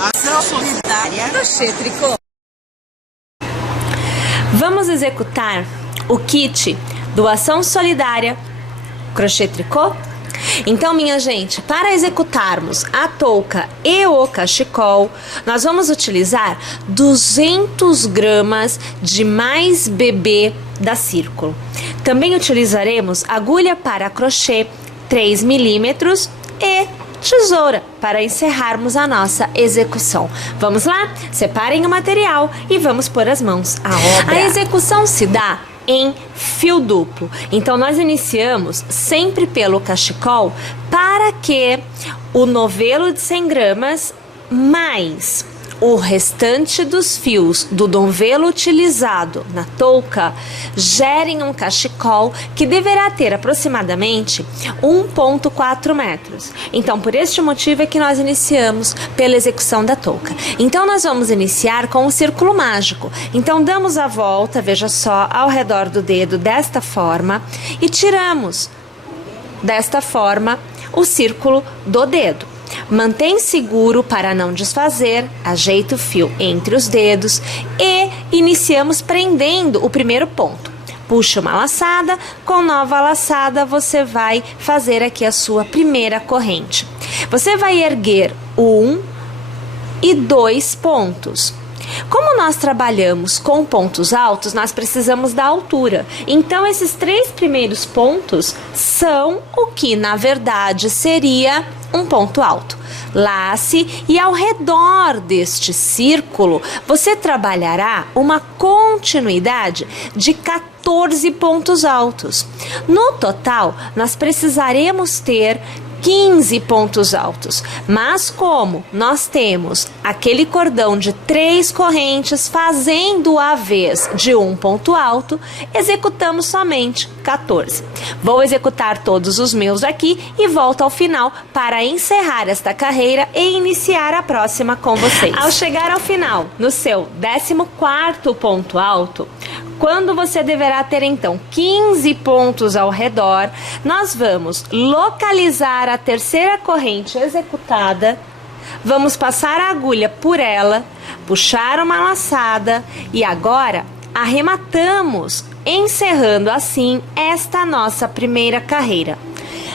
Ação solidária. Crochê tricô. Vamos executar o kit do Ação Solidária Crochê Tricô? Então, minha gente, para executarmos a touca e o cachecol, nós vamos utilizar 200 gramas de mais bebê da Círculo. Também utilizaremos agulha para crochê 3 milímetros e tesoura para encerrarmos a nossa execução. Vamos lá? Separem o material e vamos pôr as mãos à obra. A execução se dá em fio duplo. Então, nós iniciamos sempre pelo cachecol para que o novelo de 100 gramas mais o restante dos fios do novelo utilizado na touca gerem um cachecol que deverá ter aproximadamente 1,4 metros. Então, por este motivo é que nós iniciamos pela execução da touca. Então, nós vamos iniciar com o círculo mágico. Então, damos a volta, veja só, ao redor do dedo desta forma e tiramos desta forma o círculo do dedo. Mantém seguro para não desfazer, ajeita o fio entre os dedos e iniciamos prendendo o primeiro ponto. Puxa uma laçada, com nova laçada você vai fazer aqui a sua primeira corrente. Você vai erguer 1 e 2 pontos. Como nós trabalhamos com pontos altos, nós precisamos da altura. Então, esses 3 primeiros pontos são o que, na verdade, seria um ponto alto. Lace e ao redor deste círculo, você trabalhará uma continuidade de 14 pontos altos. No total, nós precisaremos ter 15 pontos altos, mas como nós temos aquele cordão de 3 correntes fazendo a vez de um ponto alto, executamos somente 14. Vou executar todos os meus aqui e volto ao final para encerrar esta carreira e iniciar a próxima com vocês. Ao chegar ao final, no seu 14º ponto alto, quando você deverá ter então 15 pontos ao redor, nós vamos localizar a terceira corrente executada, vamos passar a agulha por ela, puxar uma laçada e agora arrematamos, encerrando assim esta nossa primeira carreira.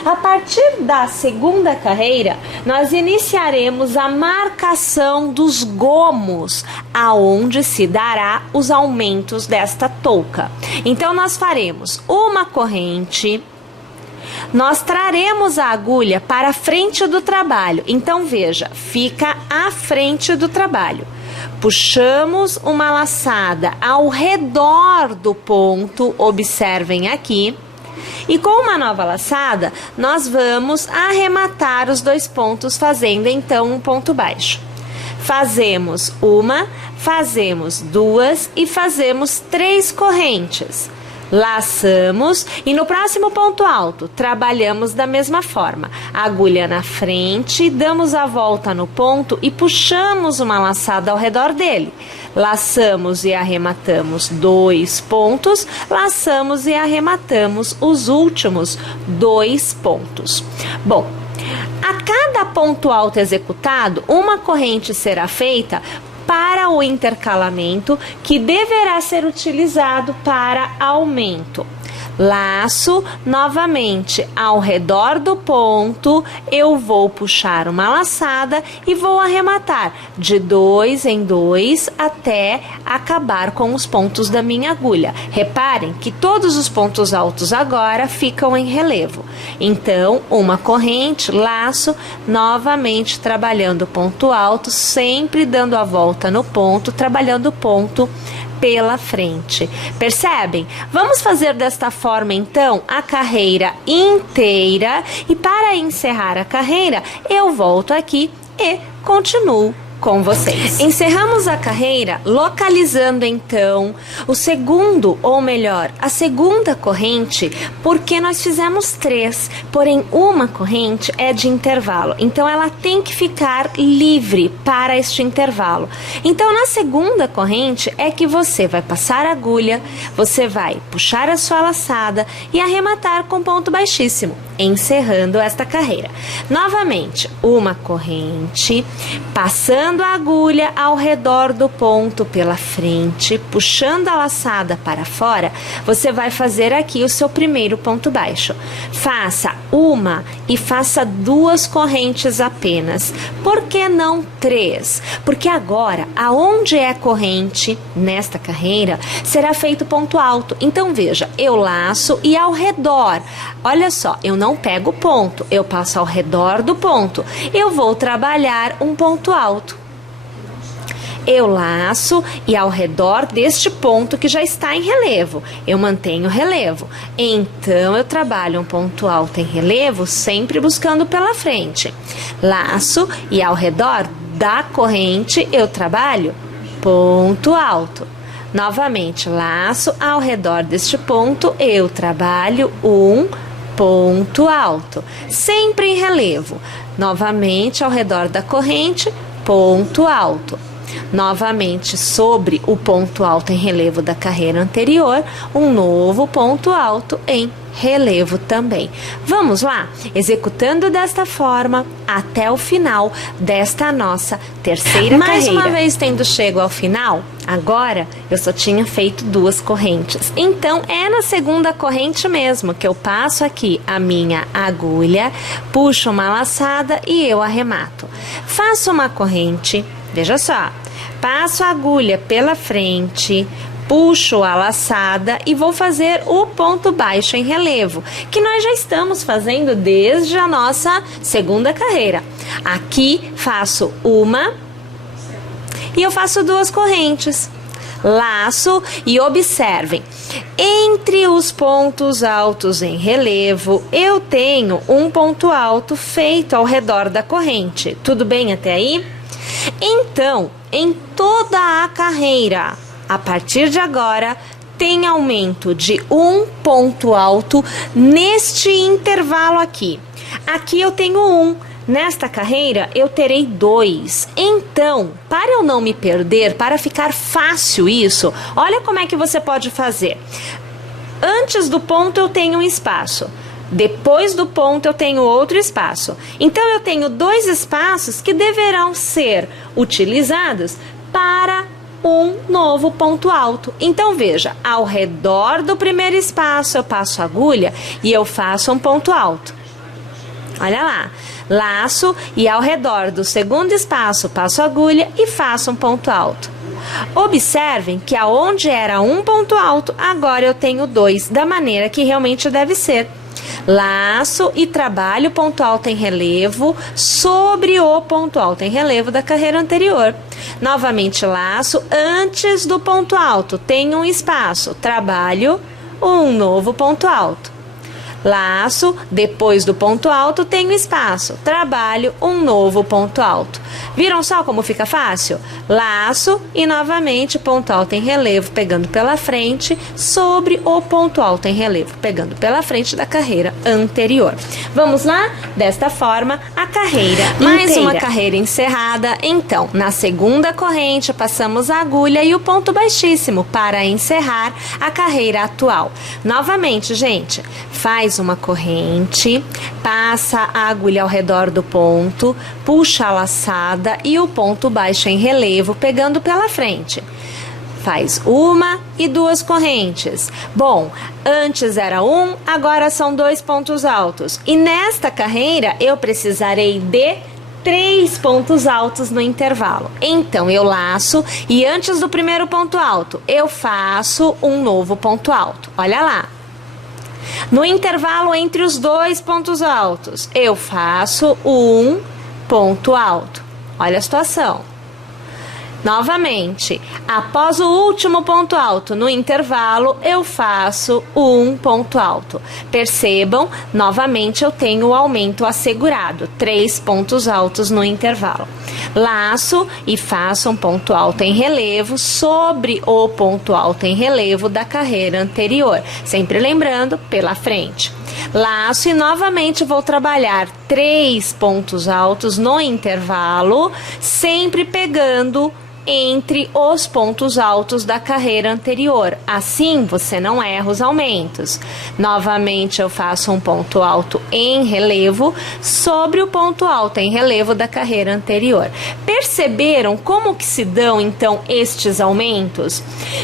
A partir da segunda carreira, nós iniciaremos a marcação dos gomos, aonde se dará os aumentos desta touca. Então, nós faremos uma corrente, nós traremos a agulha para a frente do trabalho. Então, veja, fica à frente do trabalho. Puxamos uma laçada ao redor do ponto, observem aqui. E com uma nova laçada, nós vamos arrematar os 2 pontos, fazendo então um ponto baixo. Fazemos uma, fazemos 2 e fazemos 3 correntes. Laçamos e no próximo ponto alto, trabalhamos da mesma forma. Agulha na frente, damos a volta no ponto e puxamos uma laçada ao redor dele. Laçamos e arrematamos 2 pontos, laçamos e arrematamos os últimos 2 pontos. Bom, a cada ponto alto executado, uma corrente será feita para o intercalamento, que deverá ser utilizado para aumento. Laço novamente ao redor do ponto, eu vou puxar uma laçada e vou arrematar de 2 em 2 até acabar com os pontos da minha agulha. Reparem que todos os pontos altos agora ficam em relevo. Então, uma corrente, laço, novamente trabalhando ponto alto, sempre dando a volta no ponto, trabalhando o ponto pela frente. Percebem? Vamos fazer desta forma então a carreira inteira e para encerrar a carreira eu volto aqui e continuo com vocês. Encerramos a carreira localizando então o segundo, ou melhor, a segunda corrente, porque nós fizemos 3, porém uma corrente é de intervalo, então ela tem que ficar livre para este intervalo. Então na segunda corrente é que você vai passar a agulha, você vai puxar a sua laçada e arrematar com ponto baixíssimo. encerrando esta carreira. Novamente, uma corrente, passando a agulha ao redor do ponto pela frente, puxando a laçada para fora, você vai fazer aqui o seu primeiro ponto baixo. Faça uma e faça 2 correntes apenas. Por que não 3? Porque agora, aonde é corrente nesta carreira, será feito ponto alto. Então veja, eu laço e ao redor, olha só, eu não pego o ponto, eu passo ao redor do ponto, eu vou trabalhar um ponto alto. Eu laço e ao redor deste ponto que já está em relevo, eu mantenho o relevo. Então, eu trabalho um ponto alto em relevo, sempre buscando pela frente. Laço e ao redor da corrente, eu trabalho ponto alto. Novamente, laço ao redor deste ponto, eu trabalho um ponto alto. Sempre em relevo. Novamente, ao redor da corrente, ponto alto. Novamente, sobre o ponto alto em relevo da carreira anterior, um novo ponto alto em relevo também. Vamos lá? Executando desta forma até o final desta nossa terceira carreira. Mais uma vez tendo chego ao final, agora eu só tinha feito 2 correntes. Então, é na segunda corrente mesmo que eu passo aqui a minha agulha, puxo uma laçada e eu arremato. Faço uma corrente, veja só, passo a agulha pela frente, puxo a laçada e vou fazer o ponto baixo em relevo, que nós já estamos fazendo desde a nossa segunda carreira. Aqui faço uma e eu faço 2 correntes. Laço e observem, entre os pontos altos em relevo, eu tenho um ponto alto feito ao redor da corrente. Tudo bem até aí? Então, em toda a carreira, a partir de agora, tem aumento de um ponto alto neste intervalo aqui. Aqui eu tenho 1. Nesta carreira, eu terei 2. Então, para eu não me perder, para ficar fácil isso, olha como é que você pode fazer. Antes do ponto, eu tenho um espaço. Depois do ponto, eu tenho outro espaço. Então, eu tenho 2 espaços que deverão ser utilizados para um novo ponto alto. Então, veja, ao redor do primeiro espaço, eu passo a agulha e eu faço um ponto alto. Olha lá, laço e ao redor do segundo espaço, passo a agulha e faço um ponto alto. Observem que aonde era um ponto alto, agora eu tenho 2, da maneira que realmente deve ser. Laço e trabalho ponto alto em relevo sobre o ponto alto em relevo da carreira anterior. Novamente laço, antes do ponto alto tenho um espaço, trabalho um novo ponto alto. Laço, depois do ponto alto tenho espaço, trabalho um novo ponto alto. Viram só como fica fácil? Laço e novamente ponto alto em relevo, pegando pela frente, sobre o ponto alto em relevo, pegando pela frente da carreira anterior. Vamos lá? Desta forma, a carreira mais inteira. Uma carreira encerrada. Então, na segunda corrente, passamos a agulha e o ponto baixíssimo para encerrar a carreira atual. Novamente, gente, faz uma corrente, passa a agulha ao redor do ponto, puxa a laçada e o ponto baixo em relevo, pegando pela frente. Faz uma e 2 correntes. Bom, antes era 1, agora são 2 pontos altos. E nesta carreira eu precisarei de 3 pontos altos no intervalo. Então, eu laço e antes do primeiro ponto alto, eu faço um novo ponto alto. Olha lá. No intervalo entre os 2 pontos altos, eu faço um ponto alto. Olha a situação. Novamente, após o último ponto alto no intervalo, eu faço um ponto alto. Percebam, novamente eu tenho o aumento assegurado, 3 pontos altos no intervalo. Laço e faço um ponto alto em relevo sobre o ponto alto em relevo da carreira anterior, sempre lembrando pela frente. Laço e novamente vou trabalhar 3 pontos altos no intervalo, sempre pegando entre os pontos altos da carreira anterior. Assim, você não erra os aumentos. Novamente, eu faço um ponto alto em relevo sobre o ponto alto em relevo da carreira anterior. Perceberam como que se dão, então, estes aumentos?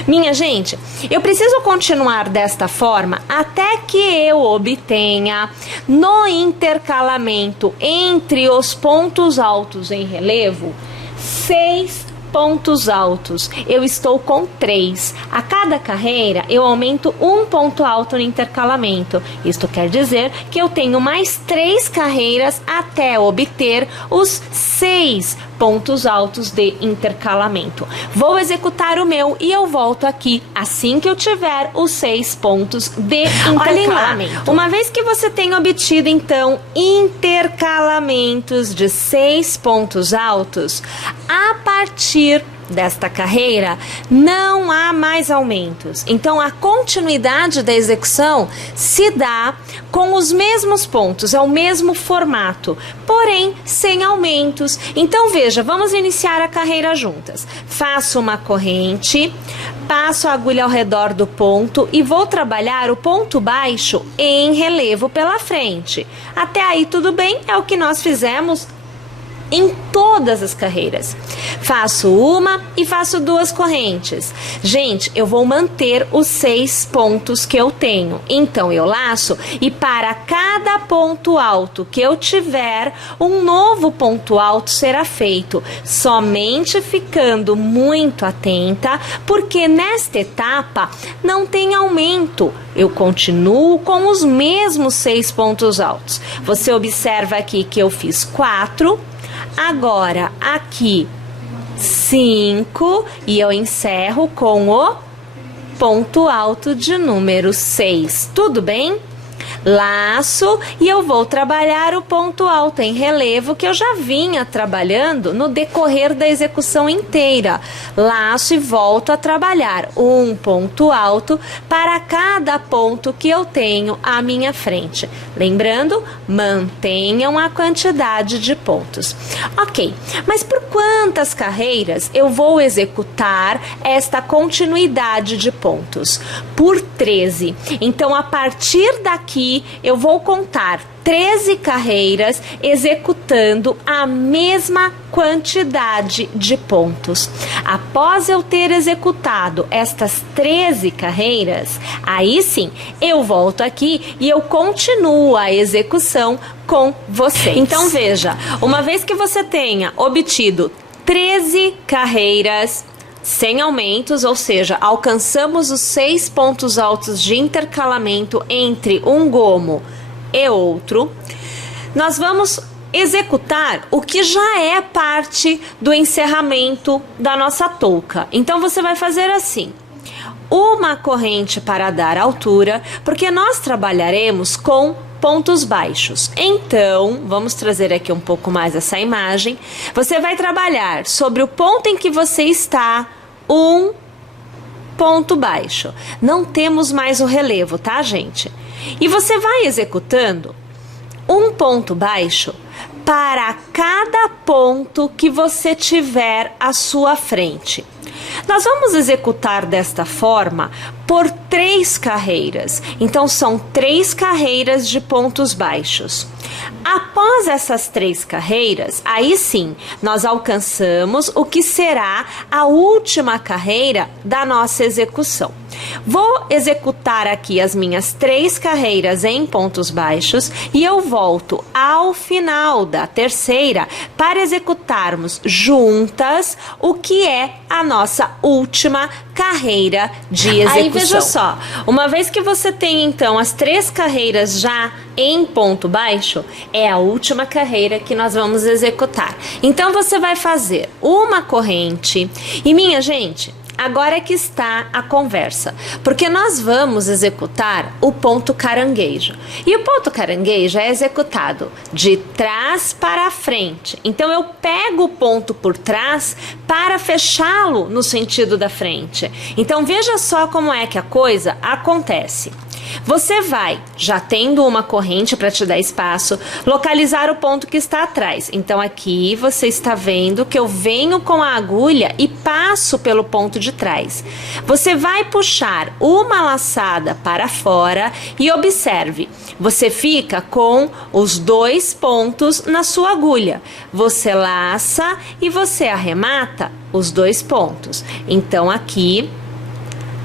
Minha gente, eu preciso continuar desta forma até que eu obtenha, no intercalamento entre os pontos altos em relevo, 6 pontos altos. Eu estou com 3. A cada carreira, eu aumento um ponto alto no intercalamento. Isto quer dizer que eu tenho mais 3 carreiras até obter os 6 pontos altos de intercalamento. Vou executar o meu e eu volto aqui assim que eu tiver os 6 pontos de intercalamento. Olha lá, uma vez que você tem obtido, então, intercalamentos de 6 pontos altos, a partir desta carreira não há mais aumentos. Então a continuidade da execução se dá com os mesmos pontos, é o mesmo formato, porém sem aumentos. Então veja, vamos iniciar a carreira juntas. Faço uma corrente, passo a agulha ao redor do ponto e vou trabalhar o ponto baixo em relevo pela frente. Até aí tudo bem, é o que nós fizemos em todas as carreiras. Faço uma e faço 2 correntes. Gente, eu vou manter os 6 pontos que eu tenho. Então, eu laço e para cada ponto alto que eu tiver, um novo ponto alto será feito. Somente ficando muito atenta, porque nesta etapa não tem aumento. Eu continuo com os mesmos 6 pontos altos. Você observa aqui que eu fiz 4. Agora, aqui, 5, e eu encerro com o ponto alto de número 6. Tudo bem? Laço e eu vou trabalhar o ponto alto em relevo que eu já vinha trabalhando no decorrer da execução inteira. Laço e volto a trabalhar um ponto alto para cada ponto que eu tenho à minha frente. Lembrando, mantenham a quantidade de pontos. Ok, mas por quantas carreiras eu vou executar esta continuidade de pontos? Por 13. Então, a partir daqui, eu vou contar 13 carreiras executando a mesma quantidade de pontos. Após eu ter executado estas 13 carreiras, aí sim, eu volto aqui e eu continuo a execução com vocês. Então veja, uma vez que você tenha obtido 13 carreiras sem aumentos, ou seja, alcançamos os 6 pontos altos de intercalamento entre um gomo e outro, nós vamos executar o que já é parte do encerramento da nossa touca. Então você vai fazer assim: uma corrente para dar altura, porque nós trabalharemos com pontos baixos. Então, vamos trazer aqui um pouco mais essa imagem. Você vai trabalhar sobre o ponto em que você está, um ponto baixo. Não temos mais o relevo, tá, gente? E você vai executando um ponto baixo para cada ponto que você tiver à sua frente. Nós vamos executar desta forma por 3 carreiras. Então, são 3 carreiras de pontos baixos. Após essas 3 carreiras, aí sim, nós alcançamos o que será a última carreira da nossa execução. Vou executar aqui as minhas 3 carreiras em pontos baixos e eu volto ao final da terceira para executarmos juntas o que é a nossa última carreira de execução. Aí veja só, uma vez que você tem então as 3 carreiras já em ponto baixo, é a última carreira que nós vamos executar. Então você vai fazer uma corrente e, minha gente, agora é que está a conversa, porque nós vamos executar o ponto caranguejo. E o ponto caranguejo é executado de trás para frente. Então eu pego o ponto por trás para fechá-lo no sentido da frente. Então veja só como é que a coisa acontece. Você vai, já tendo uma corrente para te dar espaço, localizar o ponto que está atrás. Então aqui você está vendo que eu venho com a agulha e passo pelo ponto de trás. Você vai puxar uma laçada para fora e observe, você fica com os 2 pontos na sua agulha. Você laça e você arremata os 2 pontos. Então aqui,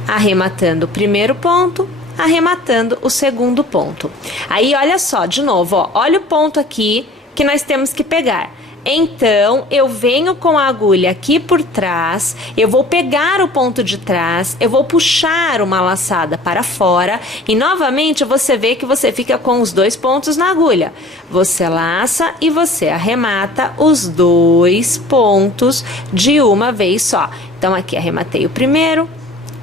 arrematando o primeiro ponto, arrematando o segundo ponto. Aí olha só, de novo, ó, olha o ponto aqui que nós temos que pegar. Então, eu venho com a agulha aqui por trás, eu vou pegar o ponto de trás, eu vou puxar uma laçada para fora e novamente você vê que você fica com os 2 pontos na agulha. Você laça e você arremata os 2 pontos de uma vez só. Então, aqui arrematei o primeiro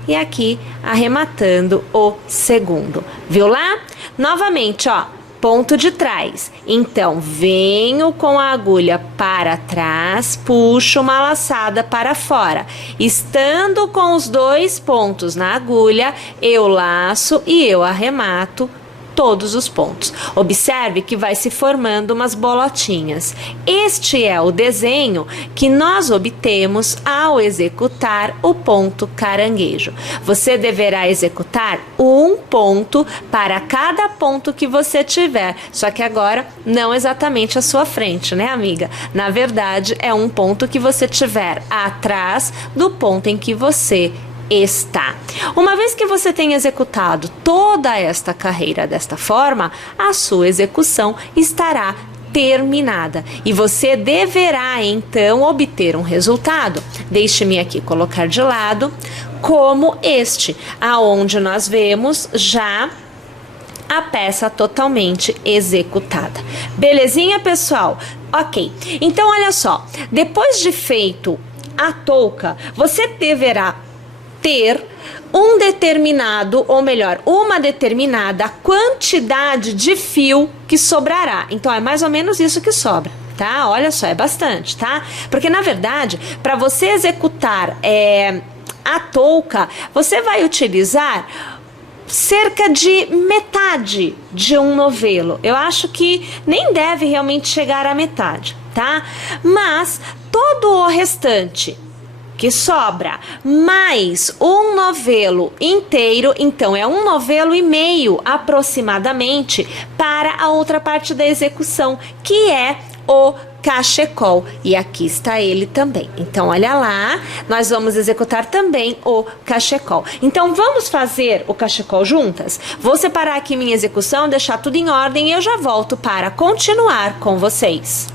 e aqui arrematando o segundo. Viu lá? Novamente, ó. Ponto de trás. Então, venho com a agulha para trás, puxo uma laçada para fora. Estando com os 2 pontos na agulha, eu laço e eu arremato todos os pontos. Observe que vai se formando umas bolotinhas. Este é o desenho que nós obtemos ao executar o ponto caranguejo. Você deverá executar um ponto para cada ponto que você tiver, só que agora não exatamente à sua frente, né, amiga? Na verdade, é um ponto que você tiver atrás do ponto em que você está. Uma vez que você tem executado toda esta carreira desta forma, a sua execução estará terminada e você deverá então obter um resultado. Deixe-me aqui colocar de lado, como este, aonde nós vemos já a peça totalmente executada. Belezinha, pessoal? Ok, então olha só, depois de feito a touca, você deverá ter um determinado, ou melhor, uma determinada quantidade de fio que sobrará. Então, é mais ou menos isso que sobra, tá? Olha só, é bastante, tá? Porque, na verdade, para você executar a touca, você vai utilizar cerca de metade de um novelo. Eu acho que nem deve realmente chegar à metade, tá? Mas todo o restante que sobra, mais um novelo inteiro, então é um novelo e meio aproximadamente para a outra parte da execução, que é o cachecol. E aqui está ele também. Então, olha lá, nós vamos executar também o cachecol. Então, vamos fazer o cachecol juntas? Vou separar aqui minha execução, deixar tudo em ordem e eu já volto para continuar com vocês.